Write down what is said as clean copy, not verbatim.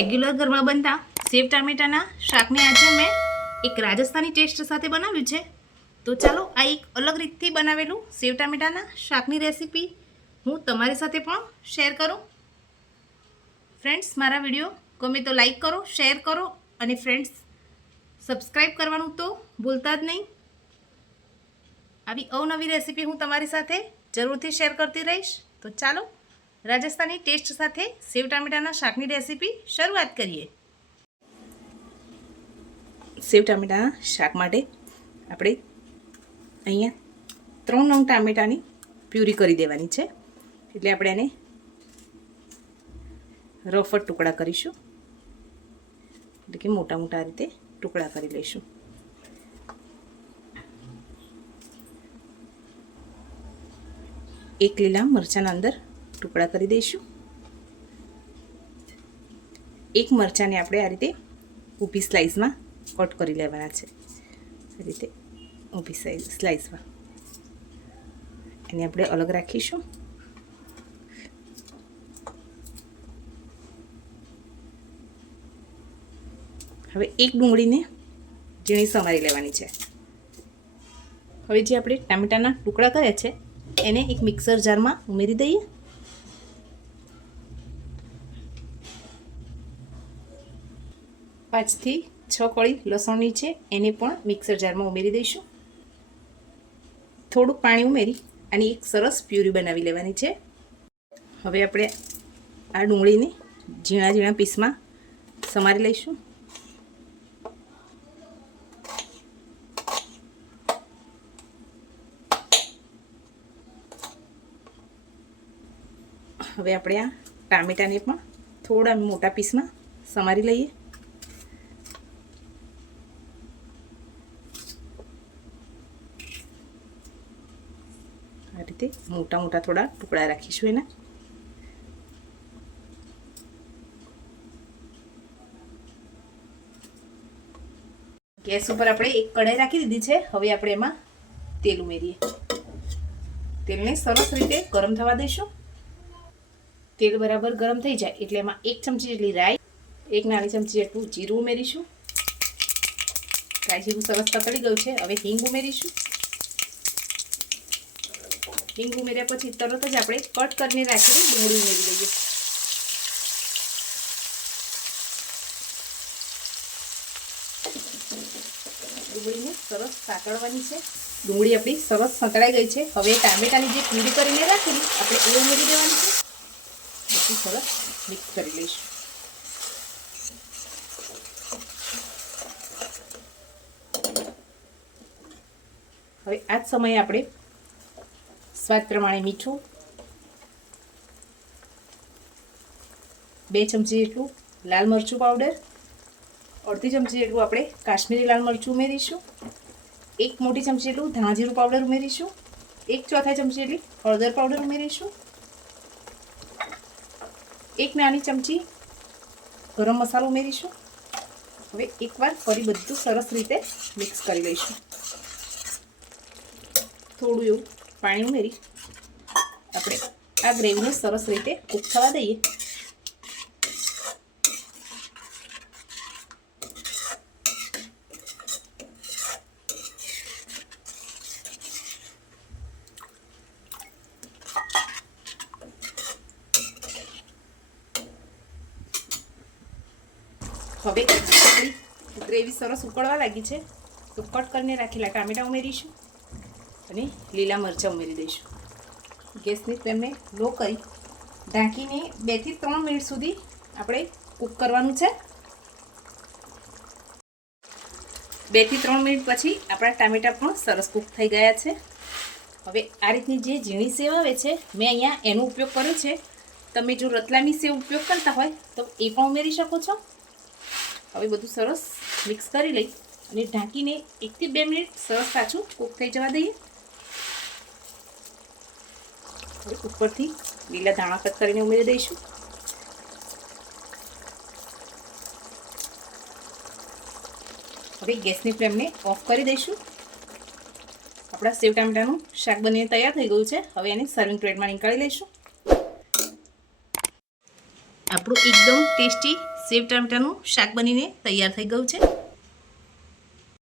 Regular ઘરમાં બનતા સેવ ટામેટાના શાકને આજે મેં એક રાજસ્થાની ટેસ્ટ સાથે બનાવ્યું છે. તો ચાલો આ એક અલગ રીતથી બનાવેલું સેવ ટામેટાના શાકની રેસીપી હું તમારી સાથે પણ શેર કરું. ફ્રેન્ડ્સ, મારા વિડીયો ગમે તો લાઈક કરો, શેર કરો અને ફ્રેન્ડ્સ સબસ્ક્રાઈબ કરવાનું તો ભૂલતા જ નહીં. આવી અવનવી રેસીપી હું તમારી સાથે જરૂરથી શેર કરતી રહીશ. તો ચાલો રાજસ્થાની ટેસ્ટ સાથે સેવ ટામેટાના શાકની રેસીપી શરૂઆત કરીએ. સેવ ટામેટાના શાક માટે આપણે અહીંયા 3 નંગ ટામેટાની પ્યુરી કરી દેવાની છે. એટલે આપણે એને રફ ટુકડા કરીશું, એટલે કે મોટા મોટા રીતે ટુકડા કરી લઈશું. એક લીલા મરચાંના અંદર ટુકડા કરી દઈશું. એક મરચાંને આપણે આ રીતે ઊભી સ્લાઇસમાં કટ કરી લેવાના છે. આ રીતે ઊભી સ્લાઇસમાં એને આપણે અલગ રાખીશું. હવે એક ડુંગળીને ઝીણી સમારી લેવાની છે. હવે જે આપણે ટામેટાના ટુકડા કર્યા છે એને એક મિક્સર જારમાં ઉમેરી દઈએ. પાંચથી 6 કળી લસણની છે એને પણ મિક્સર જારમાં ઉમેરી દઈશું. થોડું પાણી ઉમેરી આની એક સરસ પ્યુરી બનાવી લેવાની છે. હવે આપણે આ ડુંગળીને ઝીણા ઝીણા પીસમાં સમારી લઈશું. હવે આપણે આ ટામેટાને પણ થોડા મોટા પીસમાં સમારી લઈએ. આ રીતે મોટા મોટા થોડા ટુકડા રાખીશું એના. ગેસ ઉપર આપણે એક કઢાઈ રાખી દીધી છે. હવે આપણે એમાં તેલ ઉમેરીએ. તેલને સરસ રીતે ગરમ થવા દઈશું. તેલ બરાબર ગરમ થઈ જાય એટલે એમાં 1 ચમચી જેટલી રાઈ, 1 નાની ચમચી જેટલું જીરું ઉમેરીશું. રાઈ જીરું સરસ તતડી ગયું છે. હવે હિંગ ઉમેરીશું. હિંગ ઉમેર્યા પછી તરત જ આપણે કટ કરીને રાખેલી ડુંગળી ઉમેરી દઈએ. ડુંગળીને સરસ સાંતળવાની છે. ડુંગળી આપણી સરસ સંતળાઈ ગઈ છે. હવે ટામેટાની જે પ્યુરી કરીને રાખેલી આપણે એ ઉમેરી દેવાની છે. સરસ મિક્સ કરી લઈશું. હવે આ જ સમયે આપણે સ્વાદ પ્રમાણે મીઠું, 2 ચમચી જેટલું લાલ મરચું પાવડર, અડધી ચમચી જેટલું આપણે કાશ્મીરી લાલ મરચું ઉમેરીશું. 1 મોટી ચમચી જેટલું ધાણા જીરું પાવડર ઉમેરીશું. 1/4 ચમચી જેટલી હળદર પાવડર ઉમેરીશું. 1 નાની ચમચી ગરમ મસાલો ઉમેરીશું. હવે એકવાર ફરી બધું સરસ રીતે મિક્સ કરી લઈશું. થોડું એવું પાણી ઉમેરી આપણે આ ગ્રેવીને સરસ રીતે કૂક થવા દઈએ. હવે ગ્રેવી સરસ ઉકળવા લાગી છે તો કટ કરીને રાખેલા ટામેટા ઉમેરીશું અને લીલા મરચાં ઉમેરી દઈશું. ગેસની ફ્લેમને લો કરી ઢાંકીને 2 થી 3 મિનિટ સુધી આપણે કૂક કરવાનું છે. 2 થી 3 મિનિટ પછી આપણા ટામેટા પણ સરસ કૂક થઈ ગયા છે. હવે આ રીતની જે ઝીણી સેવ આવે છે મેં અહીંયા એનો ઉપયોગ કર્યો છે. તમે જો રતલામી સેવ ઉપયોગ કરતા હોય તો એ પણ ઉમેરી શકો છો. હવે બધું સરસ મિક્સ કરી લઈ અને ઢાંકીને 1 થી 2 મિનિટ સરસ પાછું કૂક થઈ જવા દઈએ. હવે ઉપરથી લીલા ધાણા કટ કરીને ઉમેરી દઈશું. હવે ગેસની ફ્લેમને ઓફ કરી દઈશું. આપણા સેવ ટામેટાનું શાક બનીને તૈયાર થઈ ગયું છે. હવે એને સર્વિંગ પ્લેટમાં નીકાળી લઈશું. આપણું એકદમ ટેસ્ટી સેવ ટામેટાનું શાક બનીને તૈયાર થઈ ગયું છે.